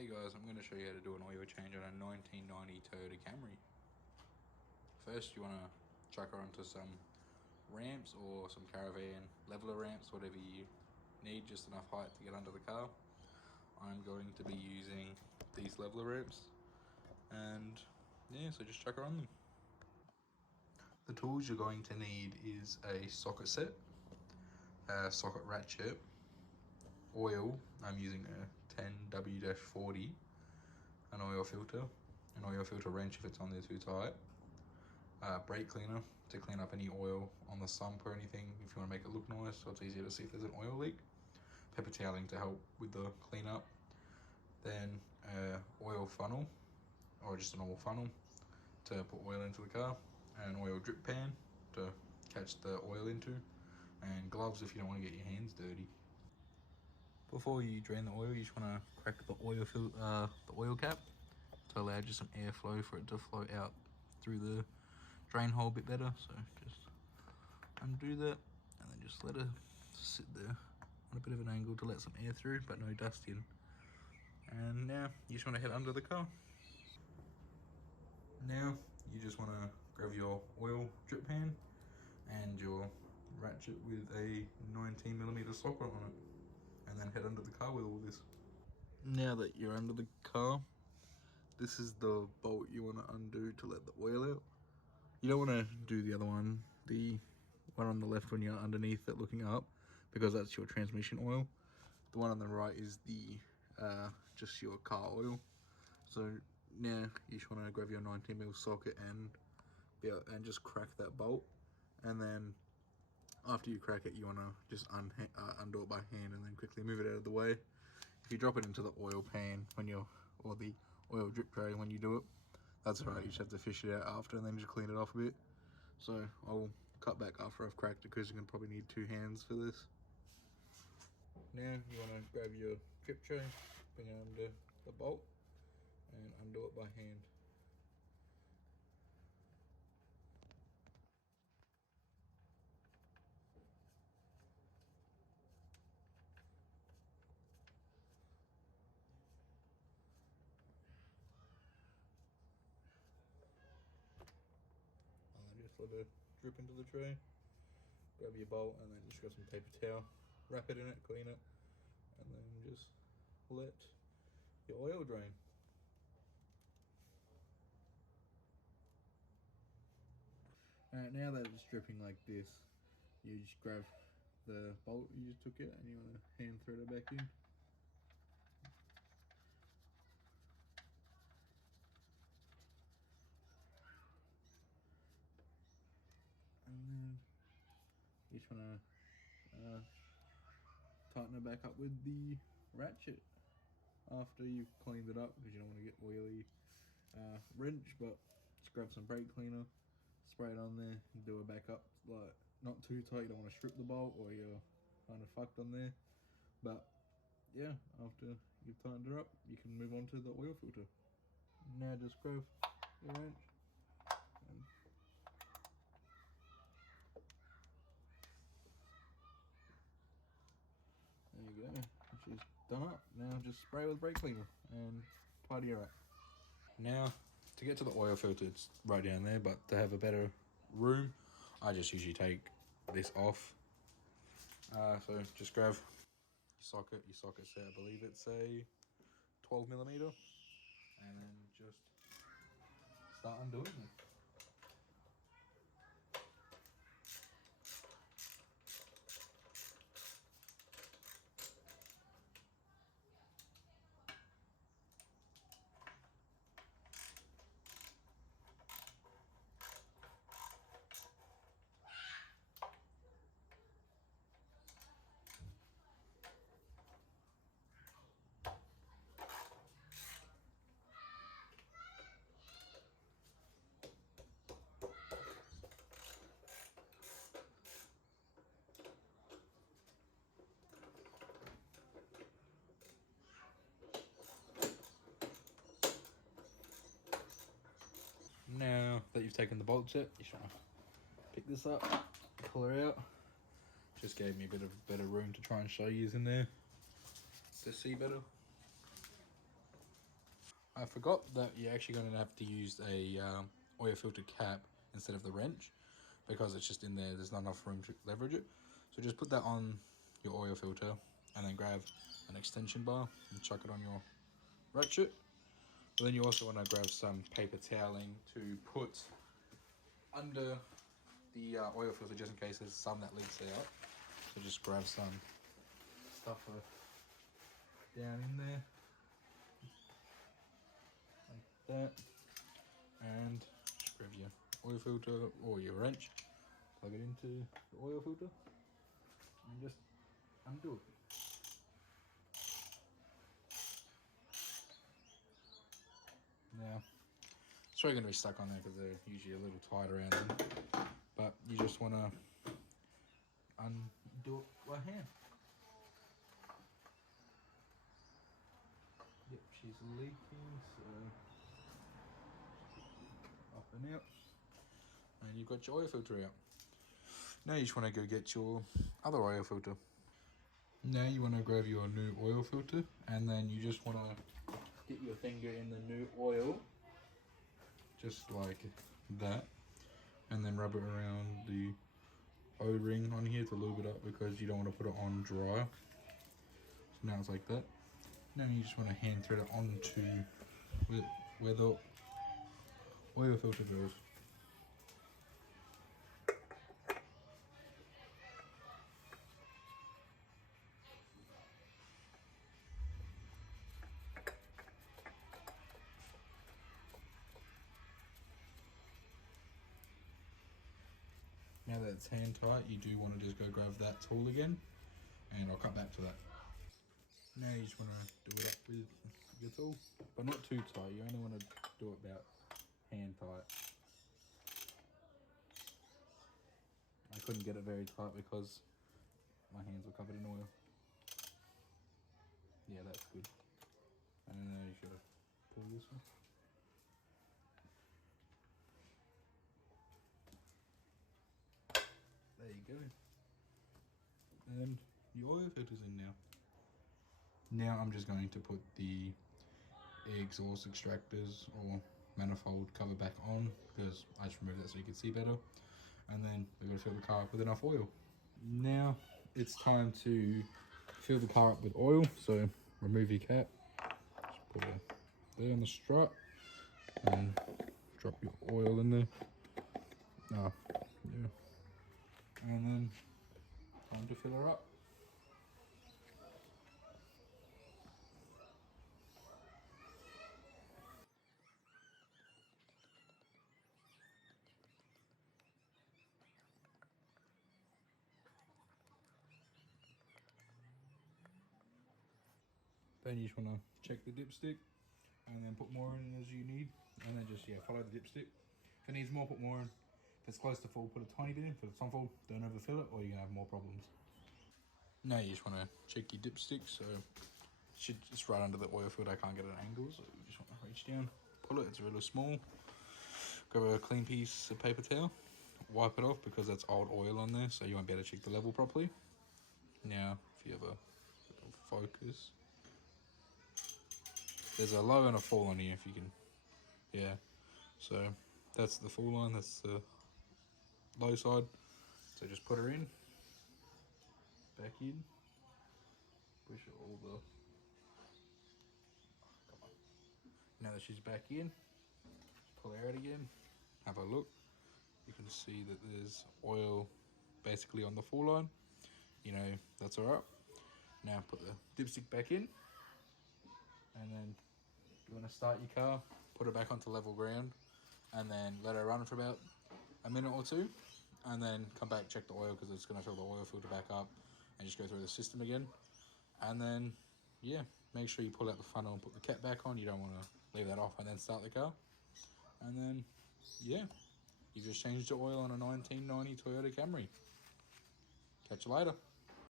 Hey guys, I'm going to show you how to do an oil change on a 1990 Toyota Camry. First you want to chuck her onto some ramps or some caravan leveler ramps, whatever you need, just enough height to get under the car. I'm going to be using these leveler ramps, and yeah, so just chuck her on them. The tools you're going to need is a socket set, a socket ratchet, oil, I'm using a 10W-40, an oil filter wrench if it's on there too tight, brake cleaner to clean up any oil on the sump or anything if you want to make it look nice so it's easier to see if there's an oil leak, pepper toweling to help with the cleanup, then oil funnel or just a normal funnel to put oil into the car, an oil drip pan to catch the oil into, and gloves if you don't want to get your hands dirty. Before you drain the oil, you just want to crack the oil cap to allow just some airflow for it to flow out through the drain hole a bit better. So just undo that and then just let it sit there on a bit of an angle to let some air through but no dust in. And now you just want to head under the car. Now you just want to grab your oil drip pan and your ratchet with a 19mm socket on it, and then head under the car with all this. Now that you're under the car, this is the bolt you want to undo to let the oil out. You don't want to do the other one, the one on the left when you're underneath it looking up, because that's your transmission oil. The one on the right is the just your car oil. So now you just want to grab your 19mm socket and just crack that bolt, and then after you crack it you want to just undo it by hand and then quickly move it out of the way. If you drop it into the oil pan or the oil drip tray when you do it, that's alright, you just have to fish it out after and then just clean it off a bit. So I'll cut back after I've cracked it because you're going to probably need 2 hands for this. Now you want to grab your drip tray, bring it under the bolt and undo it by hand. Just let it drip into the tray, grab your bolt and then just grab some paper towel, wrap it in it, clean it, and then just let your oil drain. Alright, now that it's dripping like this, you just grab the bolt you just took out and you want to hand thread it back in. And then you just want to tighten it back up with the ratchet after you've cleaned it up, because you don't want to get oily wrench, but just grab some brake cleaner, spray it on there and do it back up, like not too tight, you don't want to strip the bolt or you're kind of fucked on there. But yeah, after you've tightened it up you can move on to the oil filter. Now just grab your wrench and there you go, she's done up. Now just spray with brake cleaner and tidy her up. Now to get to the oil filter, it's right down there, but to have a better room I just usually take this off. So just grab your socket set, I believe it's a 12mm, and then just start undoing it. Now that you've taken the bolt set, you just want to pick this up, pull her out. Just gave me a bit of better room to try and show you in there to see better. I forgot that you're actually going to have to use a oil filter cap instead of the wrench, because it's just in there, there's not enough room to leverage it. So just put that on your oil filter and then grab an extension bar and chuck it on your ratchet. But then you also want to grab some paper toweling to put under the oil filter, just in case there's some that leaks out. So just grab some stuff down in there like that, and just grab your oil filter or your wrench, plug it into the oil filter and just undo it. Now it's probably going to be stuck on there because they're usually a little tight around them, but you just want to undo it by hand. Yep, she's leaking, so up and out, and you've got your oil filter out. Now you just want to go get your other oil filter. Now you want to grab your new oil filter, and then you just want to get your finger in the new oil, just like that, and then rub it around the O-ring on here to lube it up, because you don't want to put it on dry. So now it's like that. Now you just want to hand thread it onto where the oil filter goes. Now that it's hand tight, you do want to just go grab that tool again, and I'll cut back to that. Now you just want to do it up with your tool, but not too tight. You only want to do it about hand tight. I couldn't get it very tight because my hands were covered in oil. Yeah, that's good. And then you should pull this one. There you go. And your oil filter's in now. Now I'm just going to put the exhaust extractors or manifold cover back on, because I just removed that so you can see better. And then we're going to fill the car up with enough oil. Now it's time to fill the car up with oil, so remove your cap, just put it there on the strut and drop your oil in there. Yeah. And then time to fill her up. Then you just want to check the dipstick and then put more in as you need, and then just follow the dipstick. If it needs more, put more in. If it's close to full, put a tiny bit in. If it's on full, don't overfill it or you're gonna have more problems. Now you just want to check your dipstick, so it's right under the oil filter. I can't get an angle, so you just want to reach down, pull it. It's really small. Grab a clean piece of paper towel, wipe it off because that's old oil on there, so you won't be able to check the level properly. Now, if you have a focus, there's a low and a full on here, if you can, yeah. So that's the full line, that's the low side. So just put her in, back in, push all the, come on. Now that she's back in, pull her out again, have a look. You can see that there's oil basically on the full line. You know, that's all right. Now put the dipstick back in, and then you want to start your car, put it back onto level ground, and then let her run for about a minute or two, and then come back, check the oil, because it's going to fill the oil filter back up, and just go through the system again. And then, yeah, make sure you pull out the funnel and put the cap back on. You don't want to leave that off and then start the car. And then, yeah, you just changed the oil on a 1990 Toyota Camry. Catch you later.